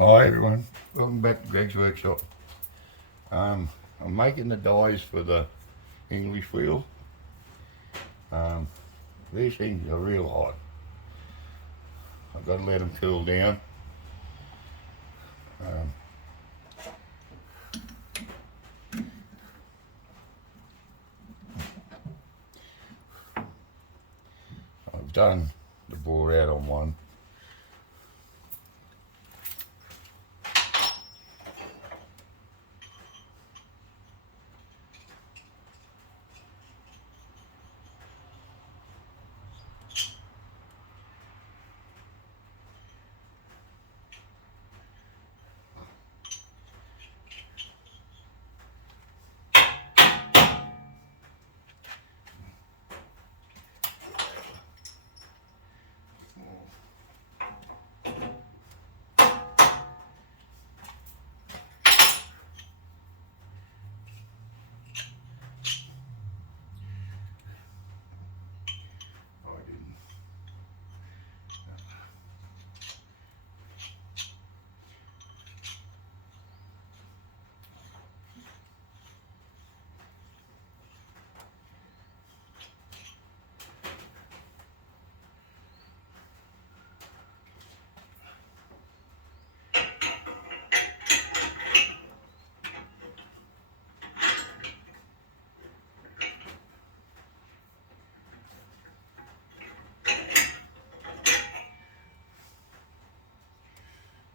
Hi everyone, welcome back to Greg's Workshop. I'm making the dies for the English wheel. These things are real hot. I've got to let them cool down. Um, I've done the bore out on one. I didn't.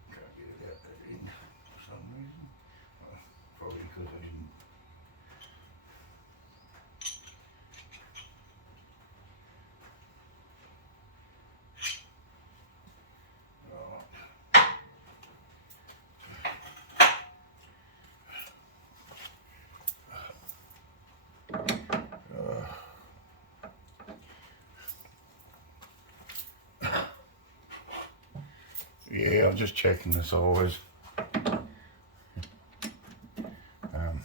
Can't get it out that end for some reason. Probably because I didn't. Yeah, I'm just checking this always. Um,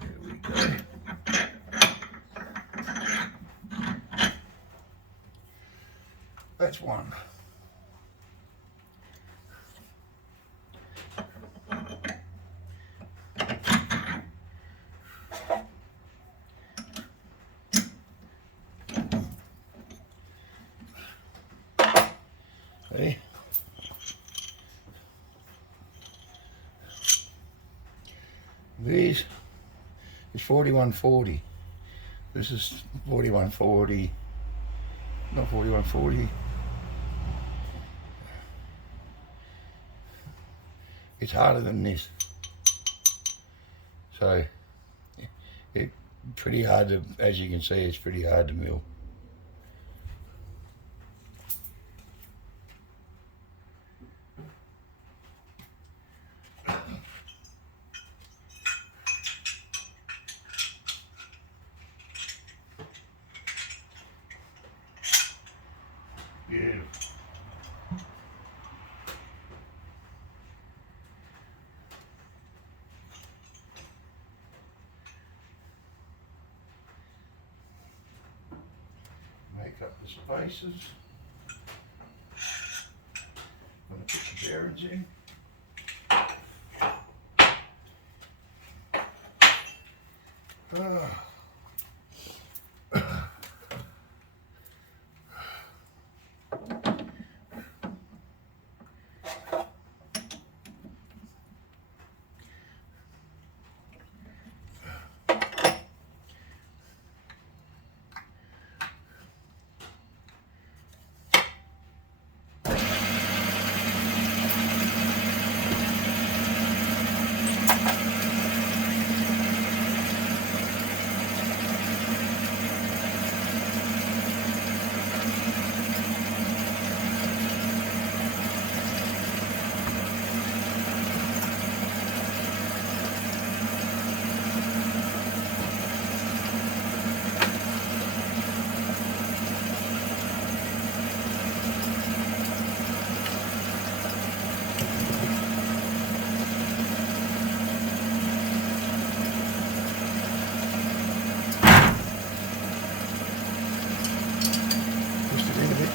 there we go. That's one. See? These is 4140. This is 4140. Not 4140. It's harder than this. So it pretty hard to, as you can see, it's pretty hard to mill. Yeah. Make up the spaces. I'm gonna put the bearings in.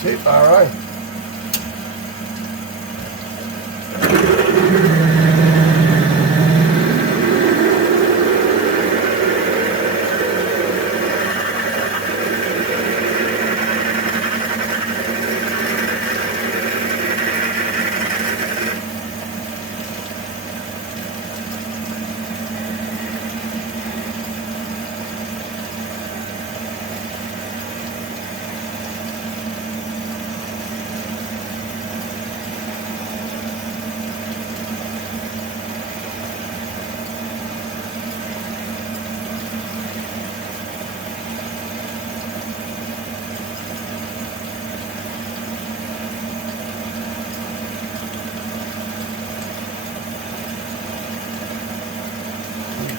That's it, Barrow.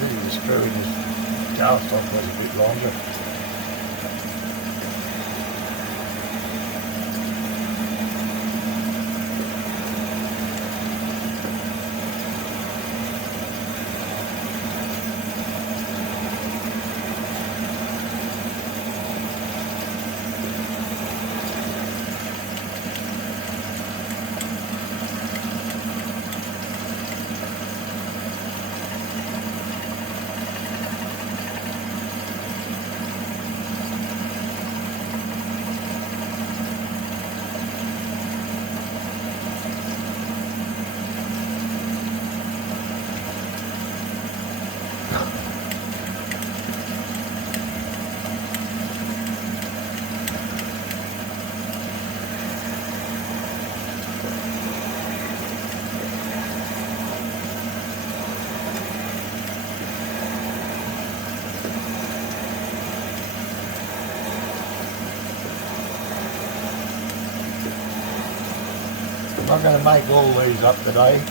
The screw in his tail stock was a bit longer. I'm not going to make all these up today.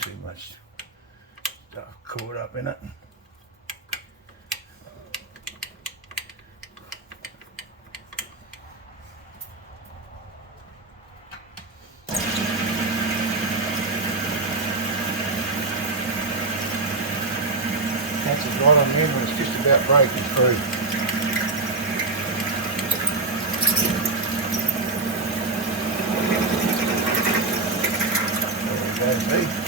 Too much stuff caught up in it. Catches right on the end when it's just about breaking through. There we go, see?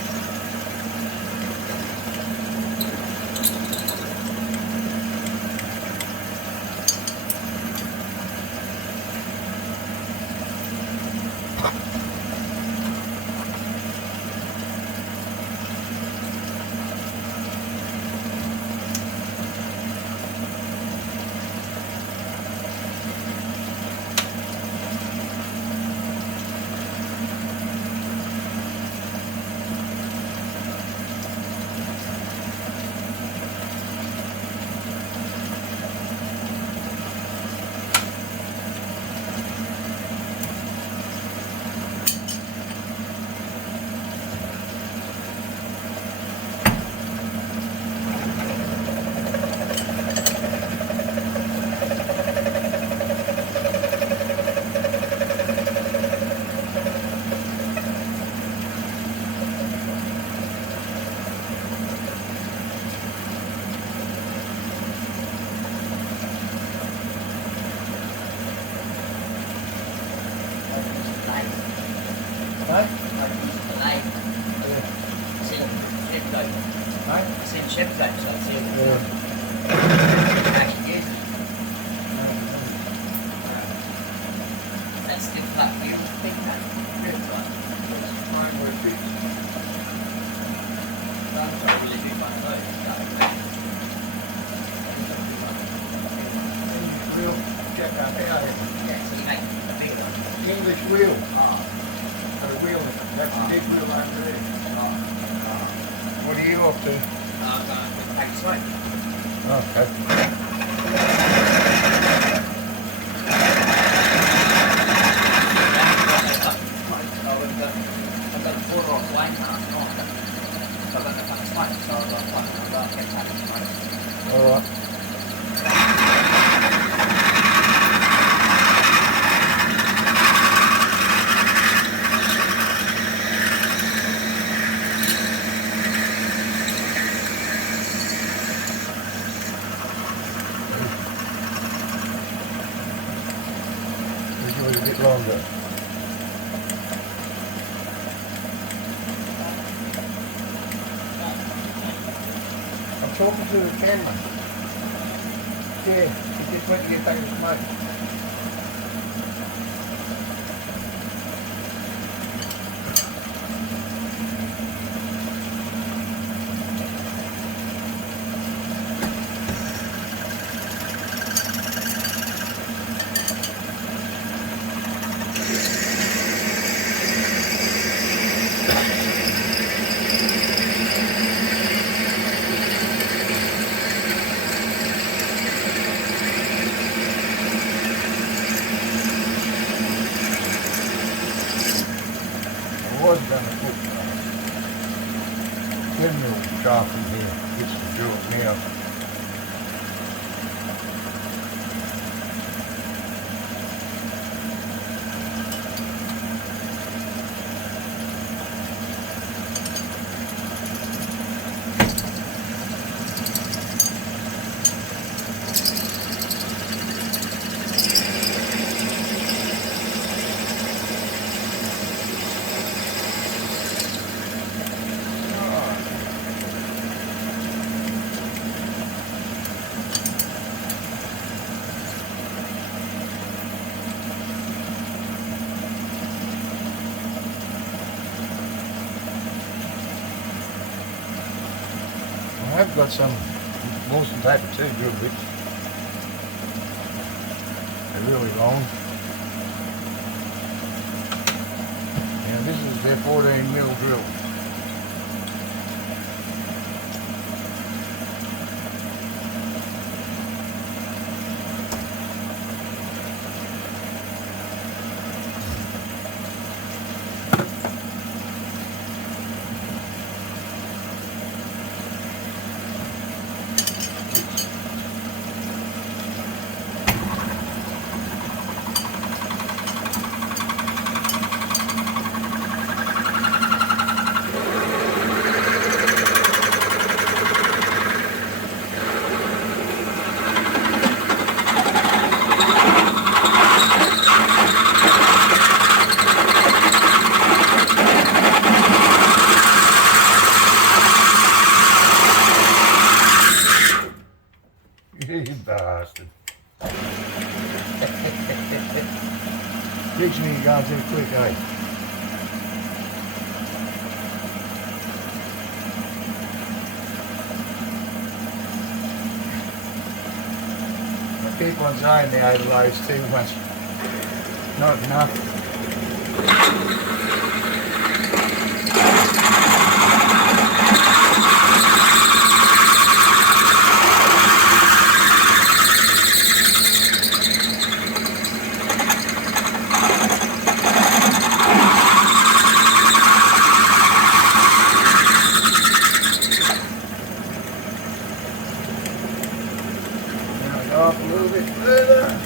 delay. Huh? Like use a delay. Yeah. It's in Chevy Coat. Huh? It's in Chevy Coat, so it's in Yeah. actually is. That's still flat wheel, big cat, real flat. Mine were fixed. That's not really big one of those. English wheel. Check out here. Yeah, so you make a bigger one. English wheel. Ah, Got a wheel in it. That's the big wheel over there. ah. What are you up to? I'm going to take a swing. Okay. I've got 4 off wine last night. So I've got the fucking smoke, so I was like, fuck, I've got to get back to smoke. All right. Usually a bit longer. I'm talking to the camera. Yeah, he just went to get back to smoke. I was going to put windmill shaft in here. It's to do it now. I have got some Wilson paper too, good bits. They're really long. Now this is their 14 mil drill. You bastard. Teach me you're going too quick, eh? I keep on saying the overload's too much. Not enough. Off a little bit further.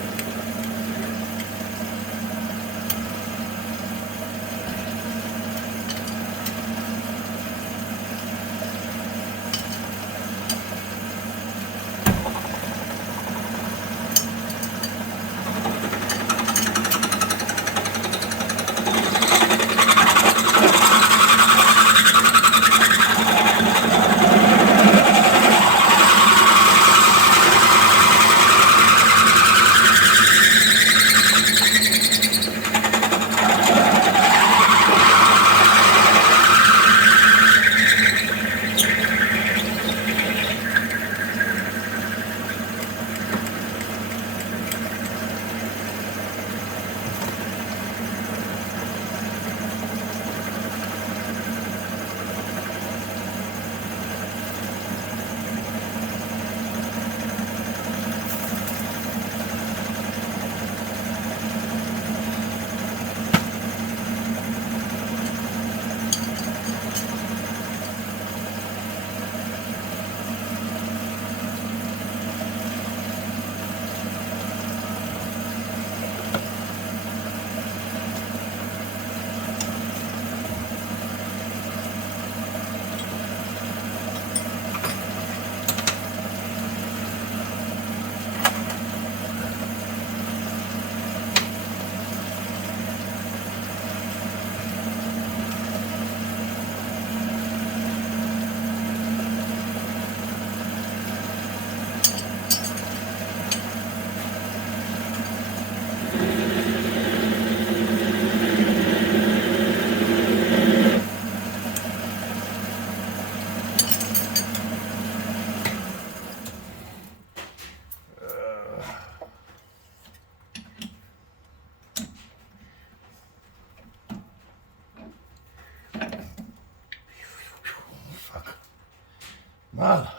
Mother.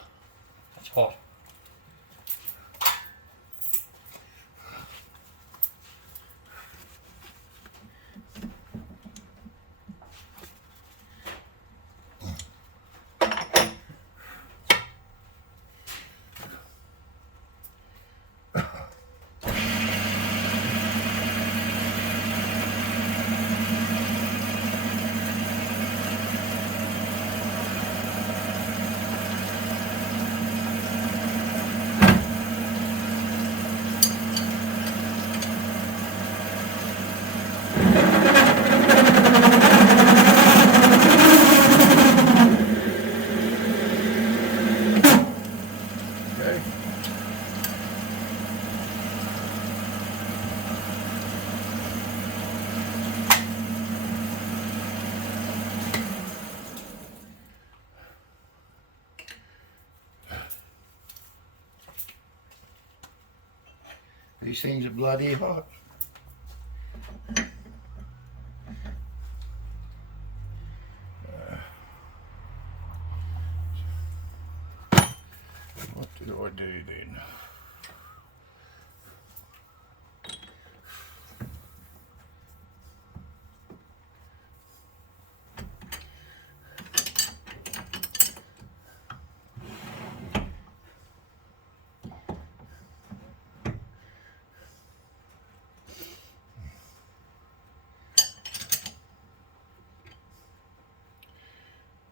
It's hot. Okay. These things are bloody hot. What do I do then?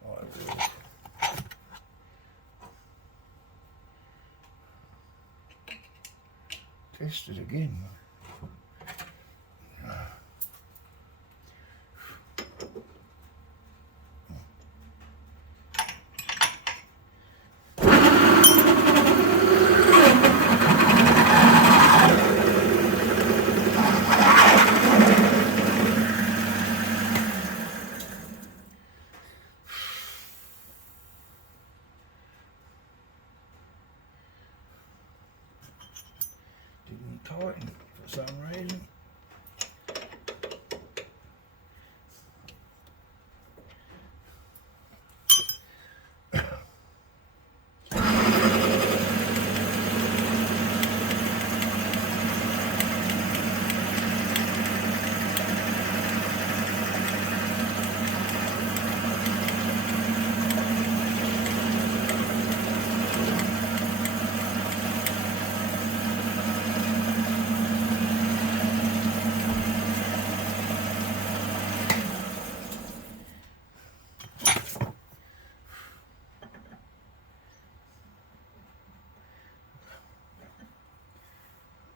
I will test it again. Didn't tighten for some reason.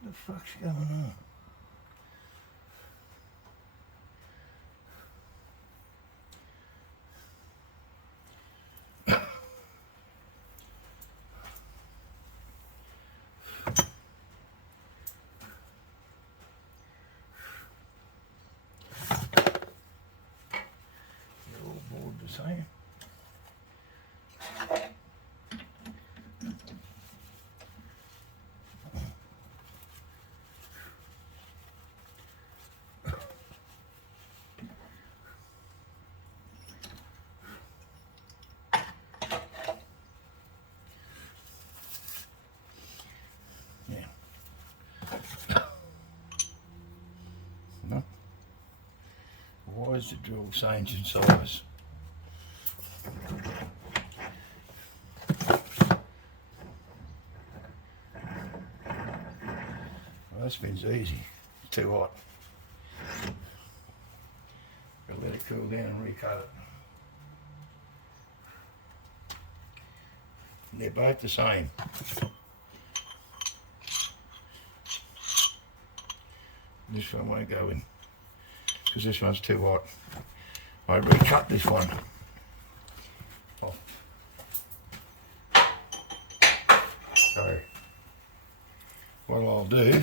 What the fuck's going on? They're all bored the same. No. Why is the drill changing size? Well, this spin's easy. It's too hot. Gotta let it cool down and recut it. And they're both the same. This one won't go in because this one's too hot. I recut this one off. So what I'll do,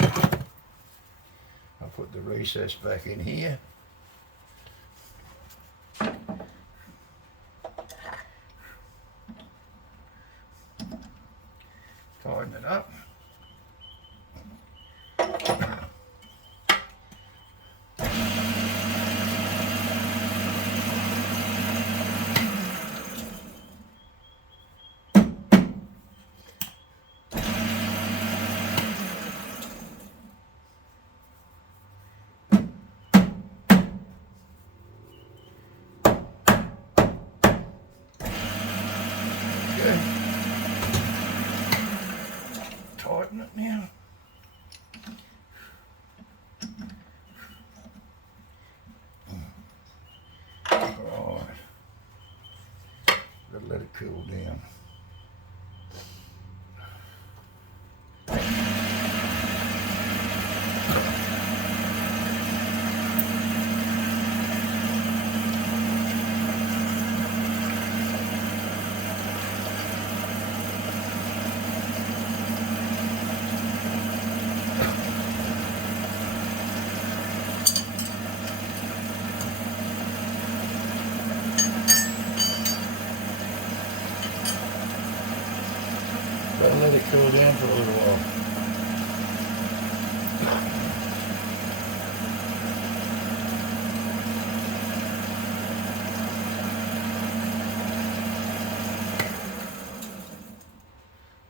I'll put the recess back in here. Tighten it up. it now. Right. Gotta let it cool down. Gotta let it cool down for a little while.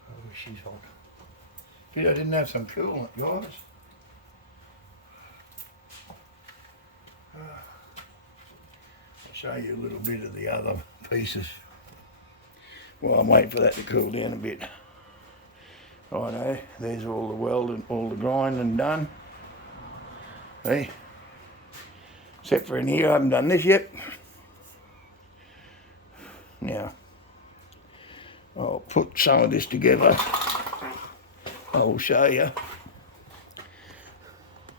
Oh, she's hot. Gee, I didn't have some coolant, guys. I'll show you a little bit of the other pieces. Well, I'm waiting for that to cool down a bit. Righto, there's all the welding, all the grinding done. See? Except for in here, I haven't done this yet. Now, I'll put some of this together. I will show you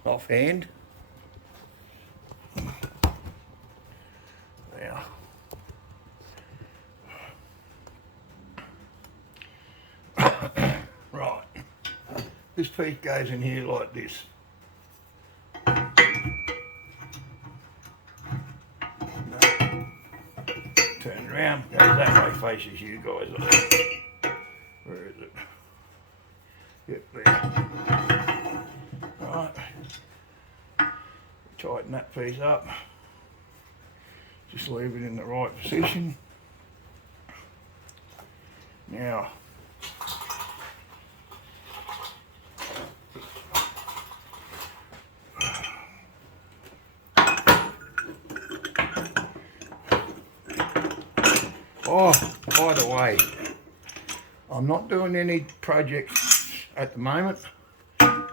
offhand. Now, right, this piece goes in here like this. Turn around, goes that way, faces you guys. Where is it? Yep, there. Right. Tighten that piece up. Just leave it in the right position. Now, oh, by the way, I'm not doing any projects at the moment. I've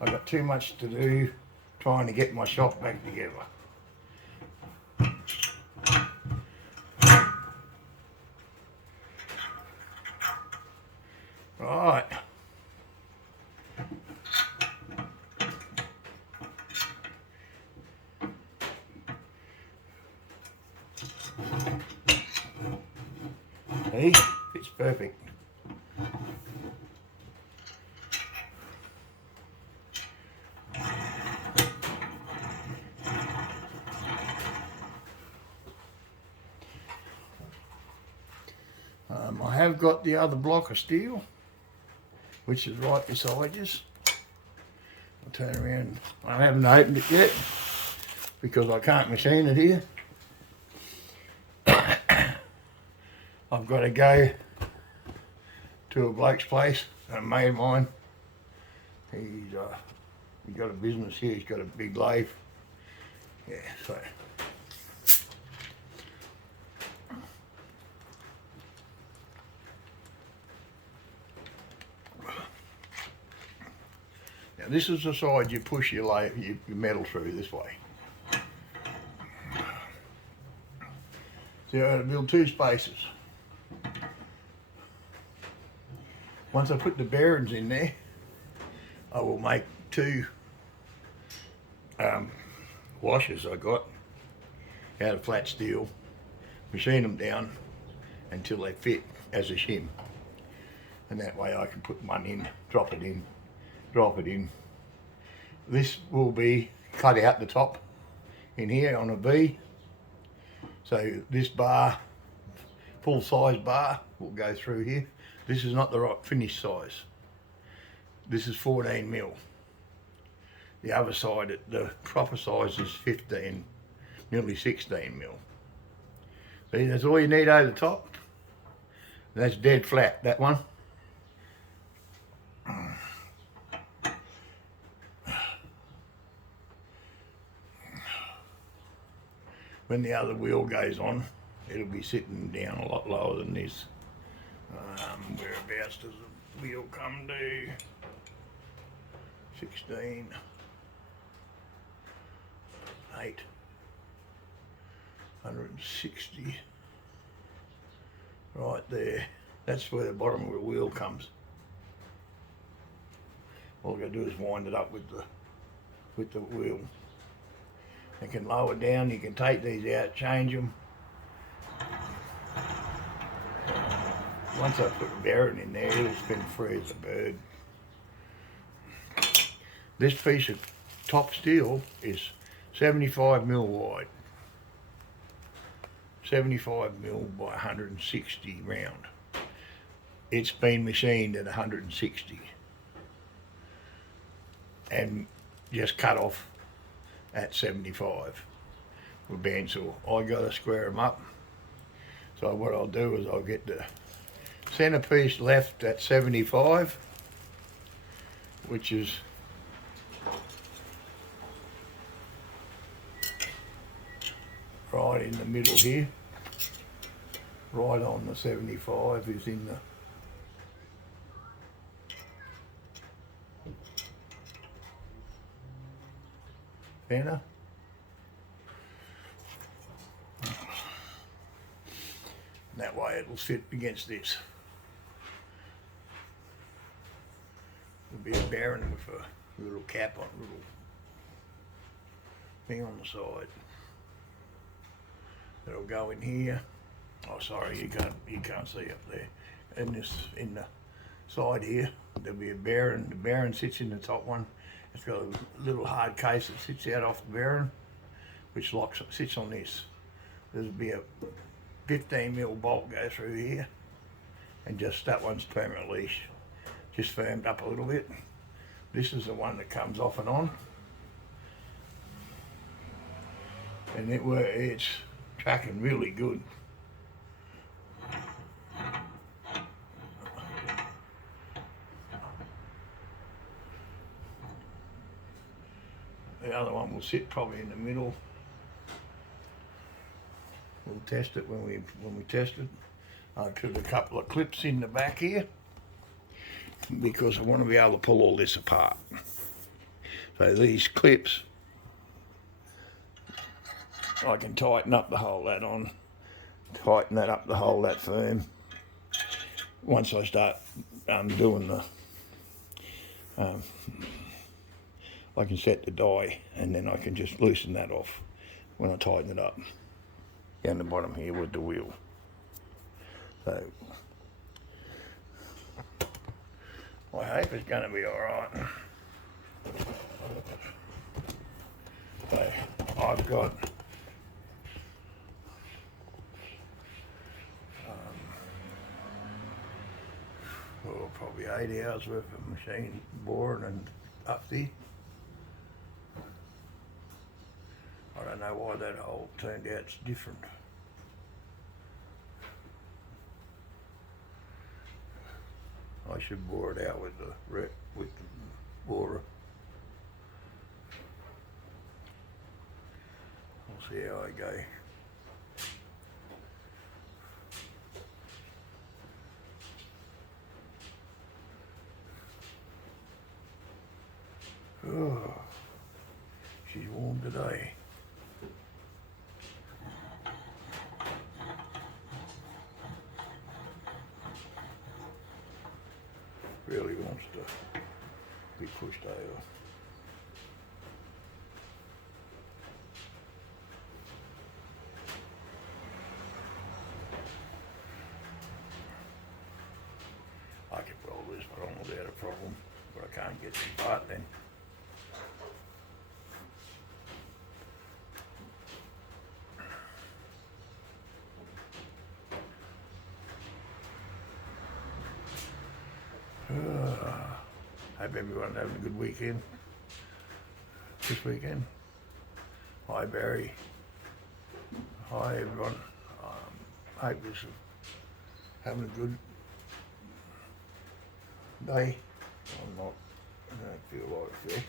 got too much to do trying to get my shop back together. Right. See, it's perfect. I have got the other block of steel, which is right beside you. I'll turn around. I haven't opened it yet because I can't machine it here. I've got to go to a bloke's place, a mate of mine. He's got a business here. He's got a big lathe. Yeah, so. Now this is the side you push your metal through this way. So I have to build two spaces. Once I put the bearings in there, I will make two washers I got out of flat steel, machine them down until they fit as a shim. And that way I can put one in, drop it in, drop it in. This will be cut out the top in here on a V. So this bar, full size bar, will go through here. This is not the right finished size. This is 14 mil. The other side, the proper size is 15, nearly 16 mil. See, that's all you need over the top. That's dead flat, that one. When the other wheel goes on, it'll be sitting down a lot lower than this. Whereabouts does wheel come to? 16, 8, 160. Right there. That's where the bottom of the wheel comes. All I gotta do is wind it up with the wheel. You can lower down, you can take these out, change them. Once I put the bearing in there, it'll spin free as a bird. This piece of top steel is 75 mil wide. 75 mil by 160 round. It's been machined at 160 and just cut off at 75 with bandsaw. I gotta square them up. So what I'll do is I'll get the centre piece left at 75, which is right in the middle here. Right on the 75 is in the fender. That way it'll sit against this. There'll be a bearing with a little cap on, little thing on the side. It'll go in here. Oh, sorry, you can't see up there. In the side here, there'll be a bearing. The bearing sits in the top one. It's got a little hard case that sits out off the bearing, which sits on this. There'll be a 15 mil bolt go through here, and just that one's permanently just firmed up a little bit. This is the one that comes off and on, and it's tracking really good. The other one will sit probably in the middle. We'll test it when we test it. I put a couple of clips in the back here because I want to be able to pull all this apart. So these clips, I can tighten up the hole that on, tighten that up the hole that firm. Once I start doing the, I can set the die and then I can just loosen that off when I tighten it up. Down the bottom here with the wheel. So I hope it's going to be alright. So I've got probably 8 hours worth of machine boring and up there. I don't know why that hole turned out different. I should bore it out with the borer. We'll see how I go. Oh, she's warm today. Really wants to be pushed over. I could roll this one without a problem, but I can't get the part then. Hope everyone's having a good weekend. This weekend. Hi Barry. Hi everyone. Hope you're having a good day. I'm not. I don't feel like it.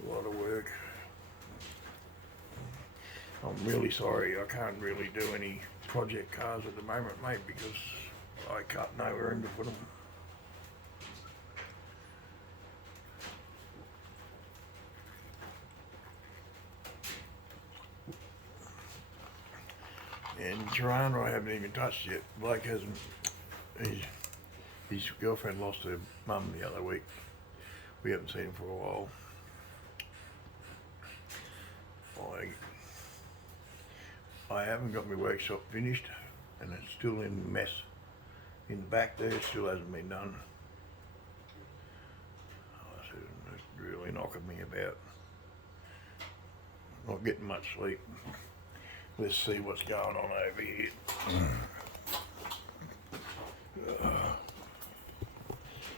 A lot of work. I'm I'm really sorry I can't really do any project cars at the moment, mate, because I can't know where to put them. And Tirana I haven't even touched yet. Blake hasn't. His girlfriend lost her mum the other week. We haven't seen him for a while. I haven't got my workshop finished, and it's still in mess. In the back there, it still hasn't been done. I said, it's really knocking me about. Not getting much sleep. Let's see what's going on over here.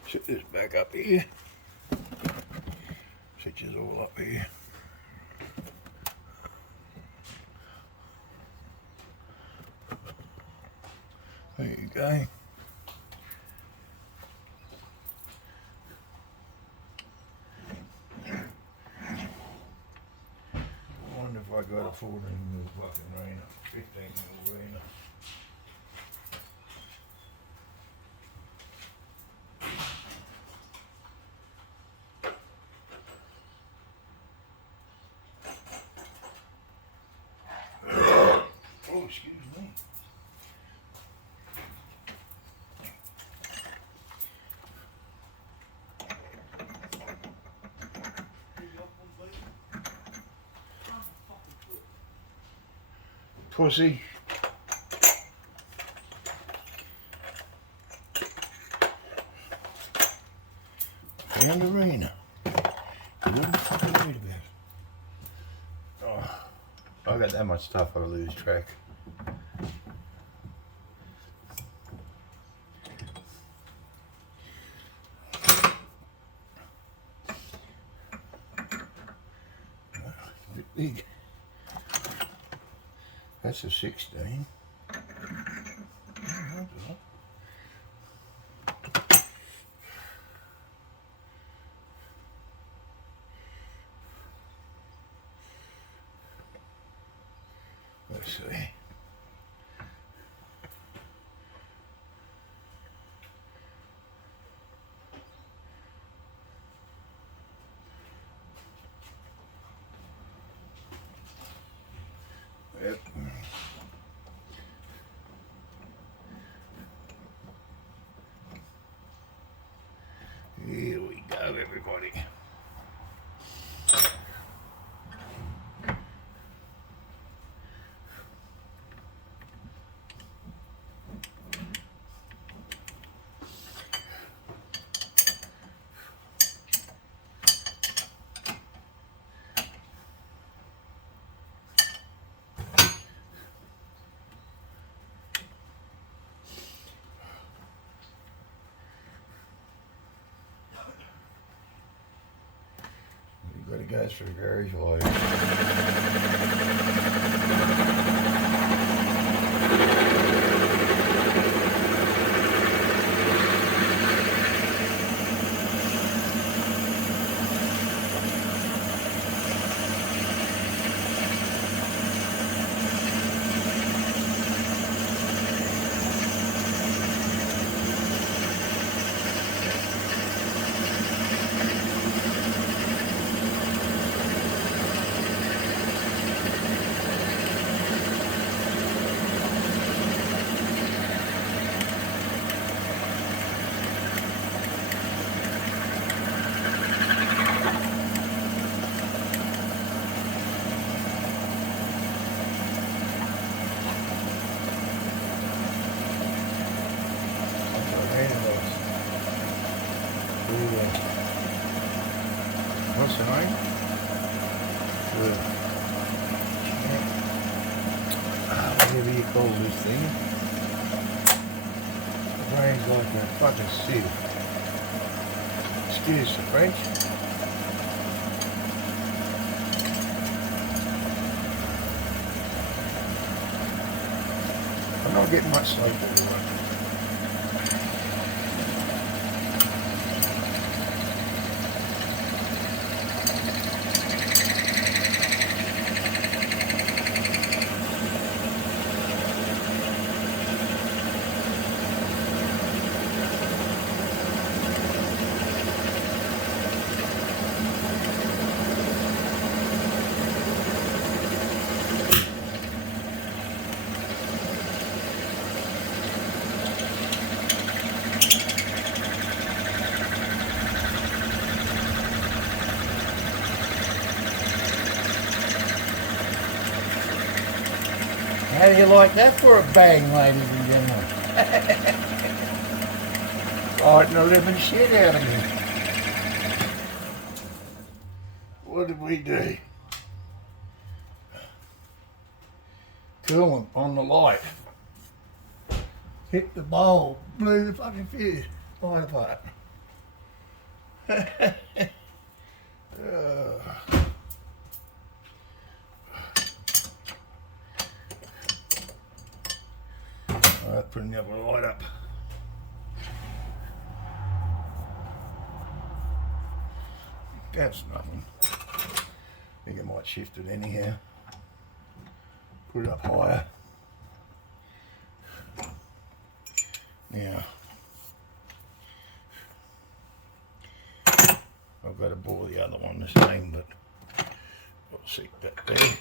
Set this back up here. Switches all up here. There you go. I wonder if I got a 14 mil fucking Rena, 15 mil Rena. Oh, excuse me. Pussy. And Arena. You wouldn't fucking read about it. Oh, I got that much stuff I lose track. A bit big. That's a 16. Let's see. Yep. Here we go, everybody. You've got to go through very high. What's the name? Whatever you call this thing. The brain's like a fucking sieve. Excuse the French. I'm not getting much sleep anymore. How do you like that for a bang, ladies and gentlemen? Fighting the living shit out of me. What did we do? Coolant on the light. Hit the bowl, blew the fucking fuse, right apart. Alright, putting the other light up. That's nothing. I think I might shift it anyhow. Put it up higher. Now, I've got to bore the other one the same, but I'll stick that there.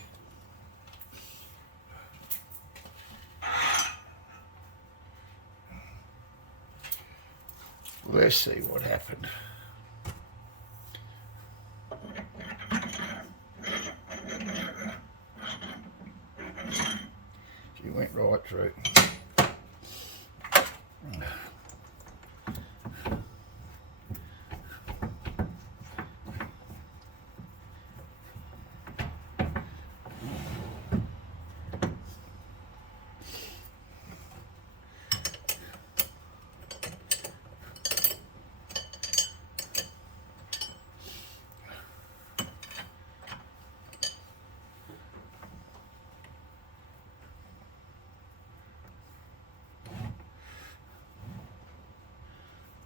Let's see what happened. She went right through.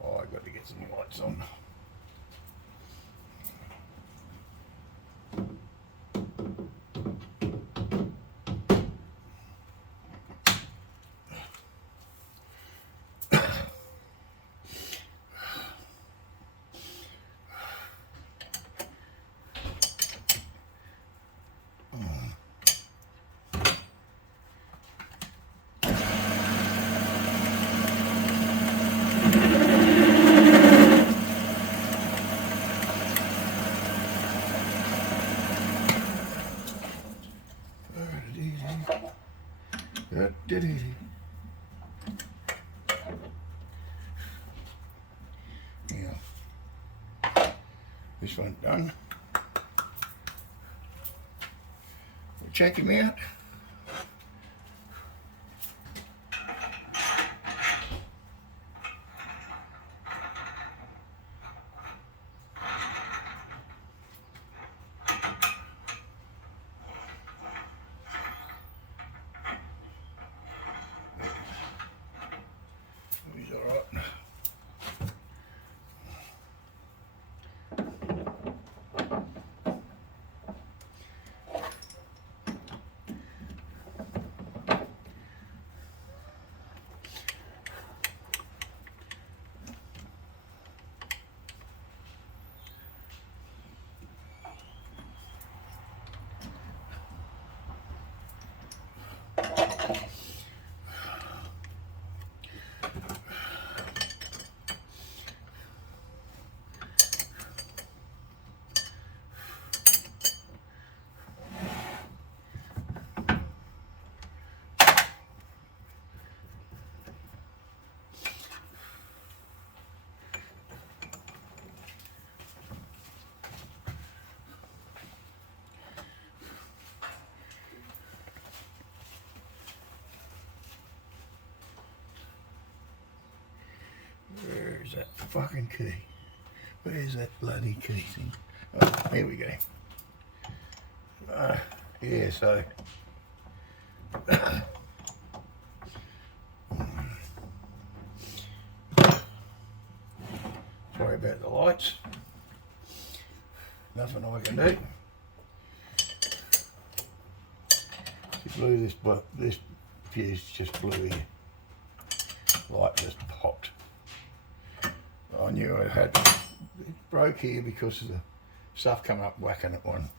Oh, I've got to get some lights on. Yeah. This one's done. We'll check him out. He's all right. Where's that fucking key? Where's that bloody key thing? Oh, here we go. Yeah, so. Sorry about the lights. Nothing I can do. She blew this fuse just blew here. Light just popped. I knew it had it broke here because of the stuff come up whacking at one.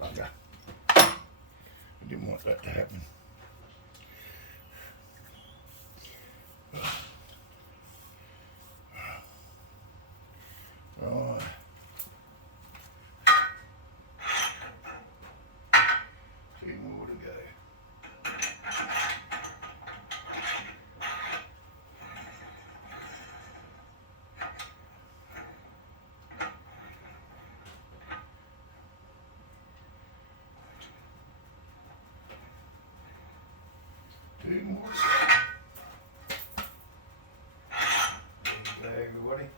Bugger. I didn't want that to happen. Right. Two more to go. Two more. There you go, everybody.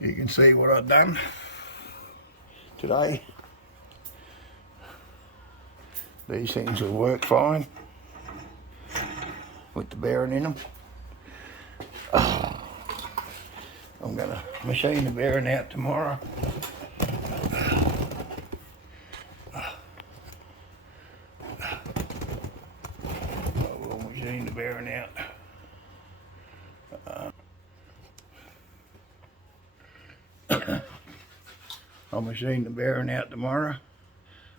You can see what I've done today. These things will work fine with the bearing in them. I'm going to machine the bearing out tomorrow. I will machine the bearing out. I'll machine the bearing out tomorrow.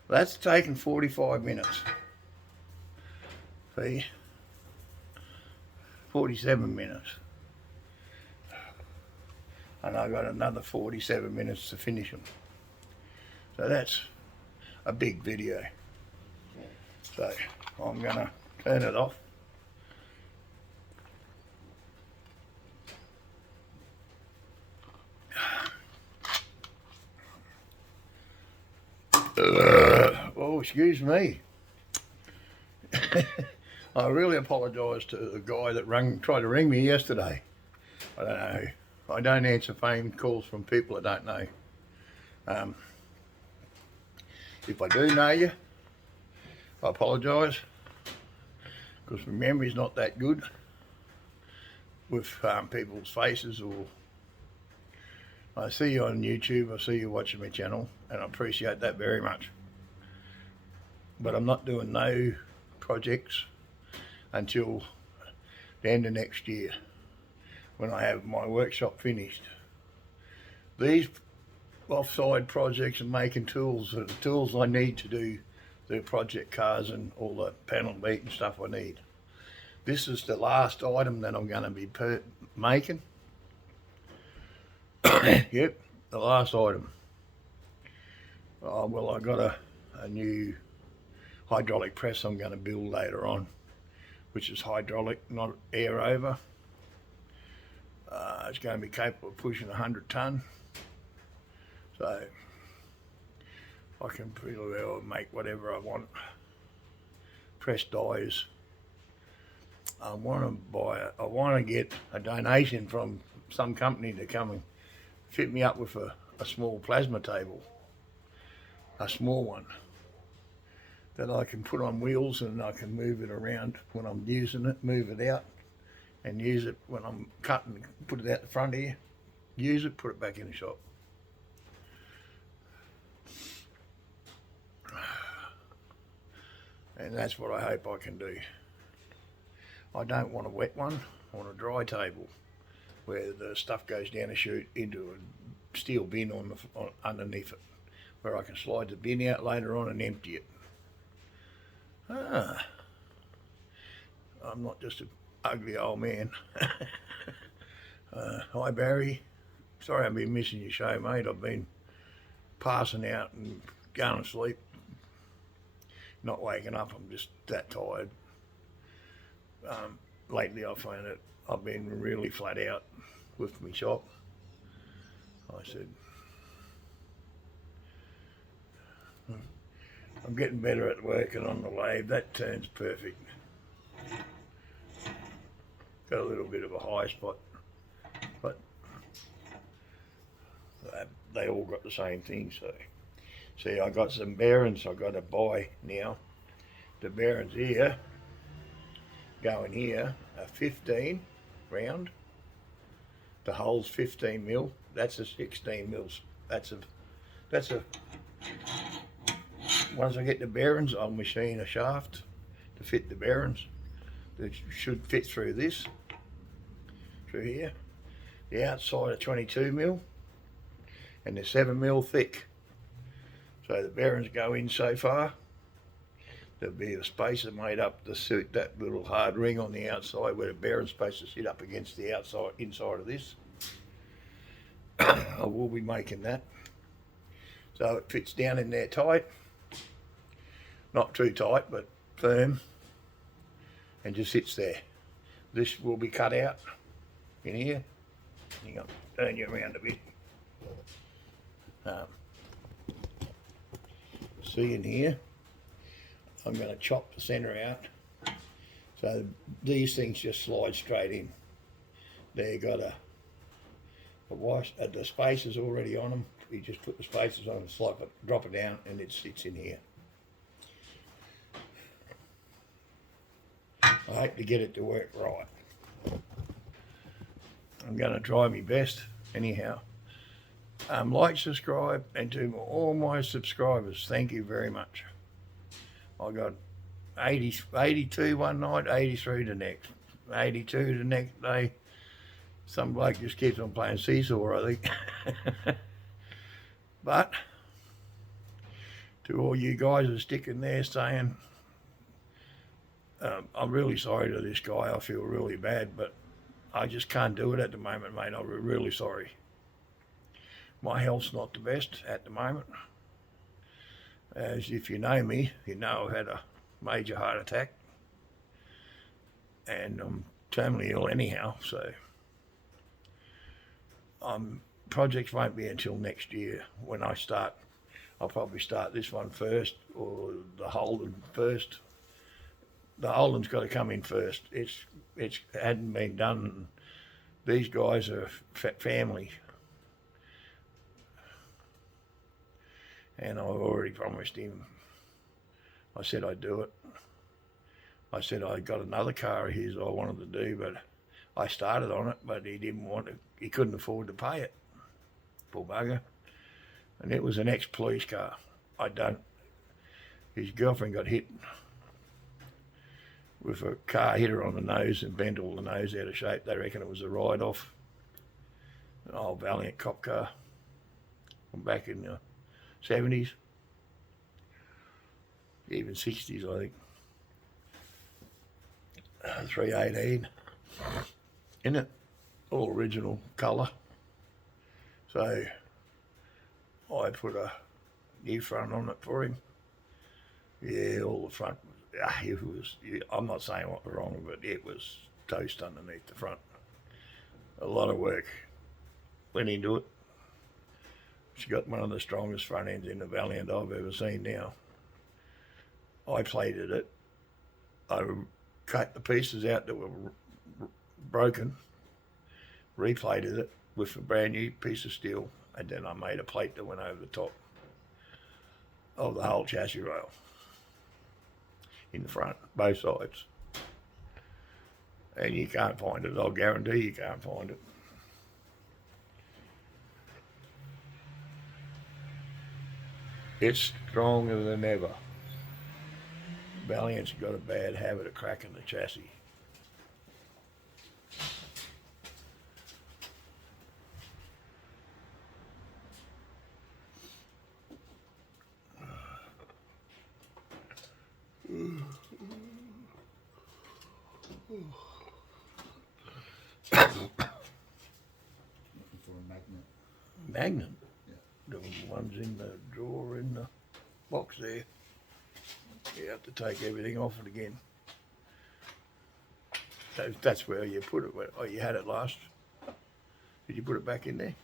That's taken 45 minutes. See? 47 minutes. And I got another 47 minutes to finish them. So that's a big video. So I'm gonna turn it off. Oh, excuse me. I really apologise to the guy that tried to ring me yesterday. I don't know. I don't answer phone calls from people I don't know. If I do know you, I apologise, because my memory's not that good with people's faces. Or I see you on YouTube, I see you watching my channel, and I appreciate that very much. But I'm not doing no projects until the end of next year, when I have my workshop finished. These offside projects and making tools are the tools I need to do the project cars and all the panel beat and stuff I need. This is the last item that I'm going to be making. Yep, the last item. Well, I got a new hydraulic press I'm going to build later on, which is hydraulic, not air over. It's going to be capable of pushing 100 ton. So I can pretty well make whatever I want. Press dies. I want to get a donation from some company to come and fit me up with a small plasma table, a small one that I can put on wheels, and I can move it around when I'm using it, move it out, and use it when I'm cutting, put it out the front here, use it, put it back in the shop. And that's what I hope I can do. I don't want a wet one, I want a dry table where the stuff goes down a chute into a steel bin underneath it, where I can slide the bin out later on and empty it. Ah, I'm not just an ugly old man. Hi Barry, sorry I've been missing your show, mate. I've been passing out and going to sleep, not waking up. I'm just that tired. Lately I find that I've been really flat out with my shop. I said, I'm getting better at working on the lathe. That turns perfect. Got a little bit of a high spot, but they all got the same thing. So, see, I got some bearings I got to buy now. The bearings here, going here, are 15 round. The hole's 15 mil. That's a 16 mils. That's a. Once I get the bearings, I'll machine a shaft to fit the bearings. That should fit through this, through here. The outside are 22 mil, and they're 7 mil thick. So the bearings go in so far. There'll be a spacer made up to suit that little hard ring on the outside where the bearing's supposed to sit up against the outside, inside of this. I will be making that. So it fits down in there tight. Not too tight, but firm. And just sits there. This will be cut out in here. Hang on, turn you around a bit. See in here, I'm going to chop the centre out. So these things just slide straight in. They got a wash. The spacers already on them. You just put the spacers on and slide it, drop it down, and it sits in here. I hope to get it to work right. I'm going to try my best anyhow. Like, subscribe, and to all my subscribers, thank you very much. I got 82 one night, 83 the next, 82 the next day. Some bloke just keeps on playing seesaw, I think. But to all you guys that are sticking there saying, I'm really sorry to this guy. I feel really bad, but I just can't do it at the moment, mate. I'm really sorry. My health's not the best at the moment. As if you know me, you know I've had a major heart attack. And I'm terminally ill anyhow, so projects won't be until next year when I start. I'll probably start this one first, or the Holden first. The Holden's got to come in first. It hadn't been done. These guys are family, and I've already promised him. I said I'd do it. I said I got another car of his I wanted to do, but I started on it, but he didn't want to. He couldn't afford to pay it. Poor bugger. And it was an ex-police car. His girlfriend got hit with a car, hit her on the nose and bent all the nose out of shape. They reckon it was a ride-off. An old Valiant cop car from back in the 70s, even 60s, I think. 318, in it, all original colour. So I put a new front on it for him. Yeah, all the front. It was. I'm not saying what was wrong, but it was toast underneath the front. A lot of work went into it. She got one of the strongest front ends in the Valiant I've ever seen now. I plated it. I cut the pieces out that were broken, replated it with a brand new piece of steel, and then I made a plate that went over the top of the whole chassis rail in the front, both sides. And you can't find it. I'll guarantee you can't find it. It's stronger than ever. Valiant's got a bad habit of cracking the chassis. Looking for a magnet. Magnet. Yeah. The ones in the drawer in the box there. You have to take everything off it again. That's where you put it. Oh, you had it last. Did you put it back in there?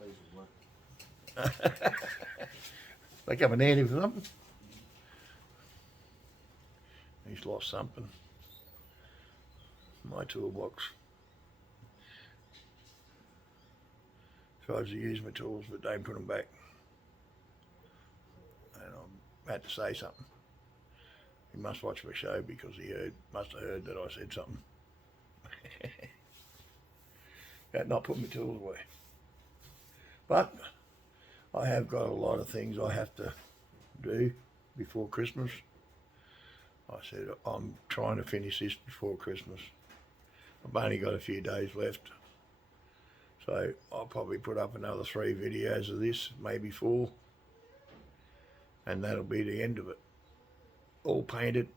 These will work. They come in handy for something. He's lost something. My toolbox. Tries to use my tools, but don't put them back. And I had to say something. He must watch my show because he must have heard that I said something. Had not put my tools away. But I have got a lot of things I have to do before Christmas. I said, I'm trying to finish this before Christmas. I've only got a few days left. So I'll probably put up another 3 videos of this, maybe 4. And that'll be the end of it. All painted.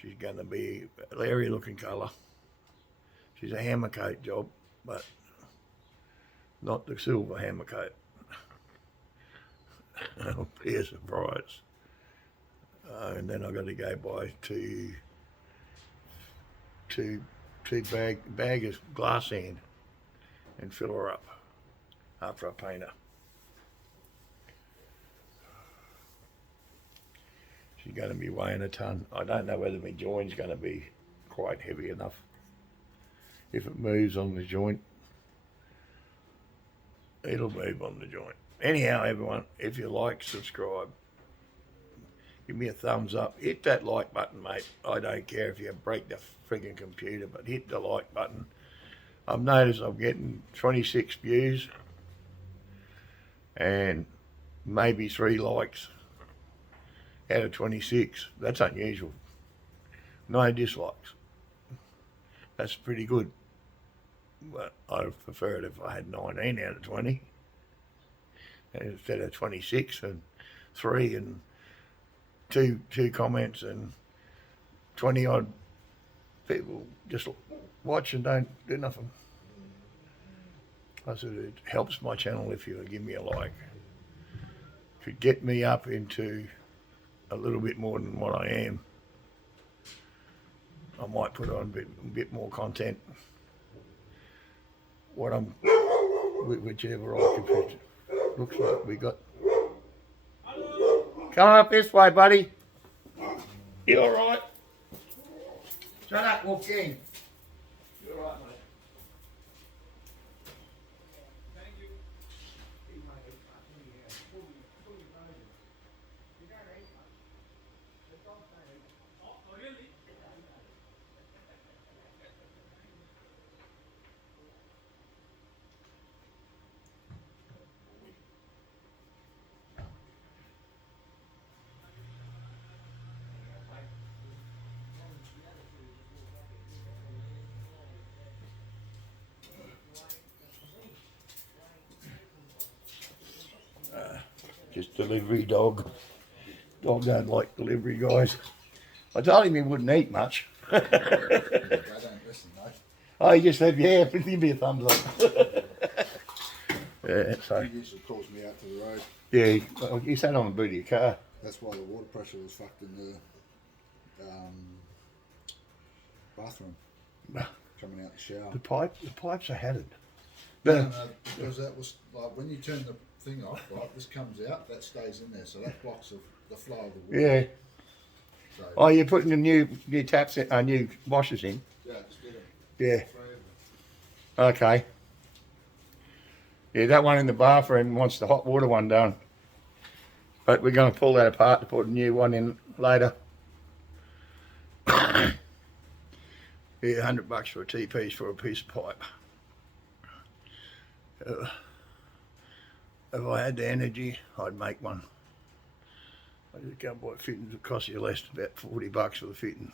She's going to be a Larry looking colour. She's a hammer coat job, but not the silver hammer coat. It'll be a surprise. And then I've got to go buy two bag of glass sand and fill her up after I paint her. She's going to be weighing a ton. I don't know whether my joint's going to be quite heavy enough. If it moves on the joint, it'll move on the joint. Anyhow, everyone, if you like, subscribe. Give me a thumbs up. Hit that like button, mate. I don't care if you break the frigging computer, but hit the like button. I've noticed I'm getting 26 views and maybe 3 likes out of 26. That's unusual. No dislikes. That's pretty good. But I'd prefer it if I had 19 out of 20 instead of 26 and 3 and two comments and 20 odd people just watch and don't do nothing. I said it helps my channel if you give me a like. Could get me up into a little bit more than what I am. I might put on a bit more content. What I'm, whichever I can picture. Looks like we got. Come up this way, buddy. You all right? Shut up, Wolfgang. You all right, mate? Just delivery dog. Dog don't like delivery guys. I told him he wouldn't eat much. They don't listen, mate. Oh, he just said, yeah, give me a thumbs up. Yeah, so, He usually calls me out to the road. yeah, he sat on the boot of your car. That's why the water pressure was fucked in the bathroom coming out the shower. The pipes are headed. No, because that was like when you turn the thing off, right? This comes out, that stays in there, so that blocks the flow of the water. Yeah. So, Oh, you're putting the new taps in, new washers in? yeah, just get it. Yeah. Three of them. Okay. Yeah, that one in the bathroom wants the hot water one done. But we're going to pull that apart to put a new one in later. Yeah, $100 for a T-piece for a piece of pipe. If I had the energy, I'd make one. I just go buy fittings. It costs you less than about $40 for the fitting.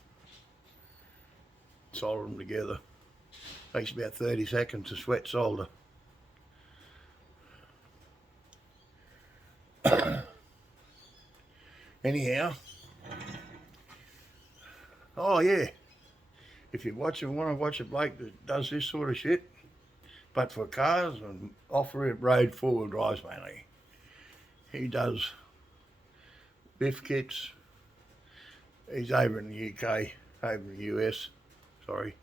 Solder them together. Takes about 30 seconds to sweat solder. Anyhow. Oh yeah. if you want to watch a bloke that does this sort of shit, but for cars and off-road four-wheel drives mainly, he does biff kits. He's over in the UK, over in the US, sorry.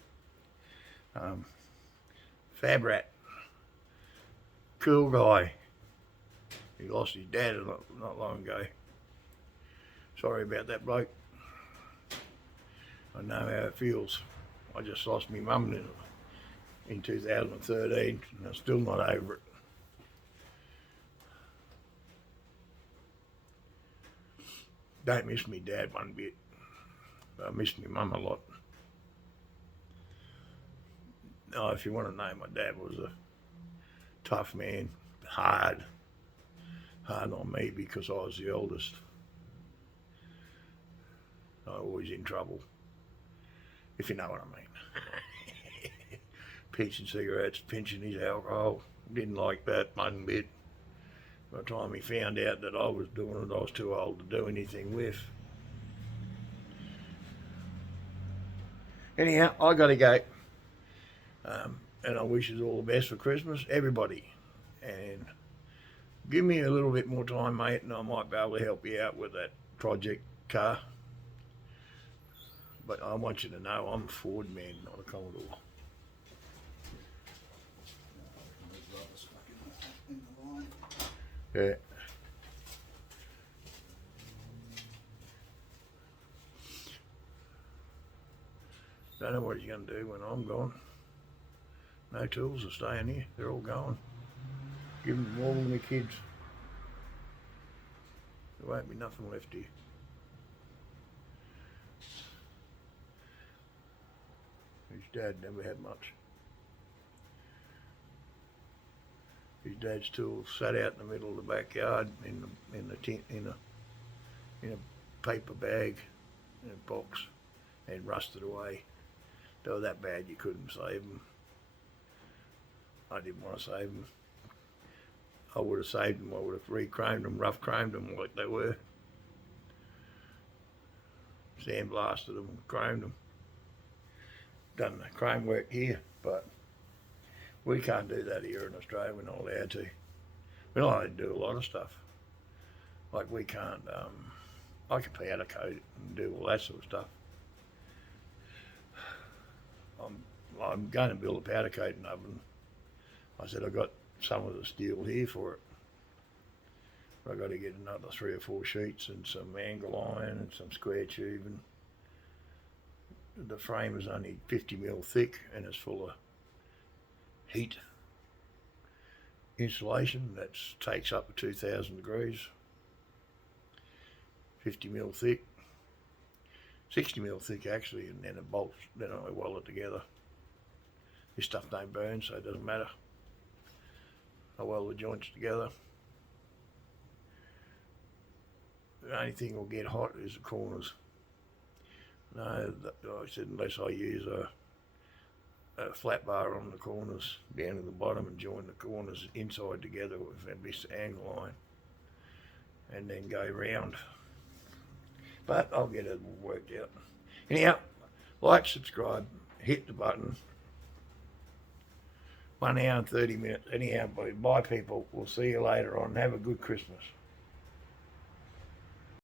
Fab Rat, cool guy. He lost his dad not long ago. Sorry about that, bloke. I know how it feels. I just lost my mum in 2013 and I'm still not over it. Don't miss me dad one bit. I miss my mum a lot. Oh, if you want to know, my dad was a tough man, hard on me because I was the oldest. I was always in trouble, if you know what I mean. Pinching cigarettes, pinching his alcohol. Didn't like that one bit. By the time he found out that I was doing it, I was too old to do anything with. Anyhow, I got to go. And I wish you all the best for Christmas, everybody. And give me a little bit more time, mate, and I might be able to help you out with that project car. But I want you to know I'm a Ford man, not a Commodore. There's rubber stuck in the line. Yeah. Don't know what he's going to do when I'm gone. No tools are staying here. They're all gone. Give them all to my kids. There won't be nothing left here. His dad never had much. His dad's tools sat out in the middle of the backyard in a paper bag, in a box, and rusted away. They were that bad you couldn't save them. I didn't want to save them. I would have saved them. I would have re-chromed them, rough chromed them like they were. Sandblasted them, chromed them. Done the chrome work here, but we can't do that here in Australia. We're not allowed to. We're not allowed to do a lot of stuff. Like we can't, I can powder coat it and do all that sort of stuff. I'm going to build a powder coating oven. I said I got some of the steel here for it. But I got to get another 3 or 4 sheets and some angle iron and some square tubing. The frame is only 50 mil thick and it's full of heat insulation that takes up to 2,000 degrees. 50 mil thick, 60 mil thick actually, and then it bolts, then I weld it together. This stuff don't burn, so it doesn't matter. I weld the joints together. The only thing will get hot is the corners. No, I said unless I use a flat bar on the corners down to the bottom and join the corners inside together with this angle line and then go round. But I'll get it worked out. Anyhow, like, subscribe, hit the button. 1 hour and 30 minutes. Anyhow, bye people. We'll see you later on. Have a good Christmas.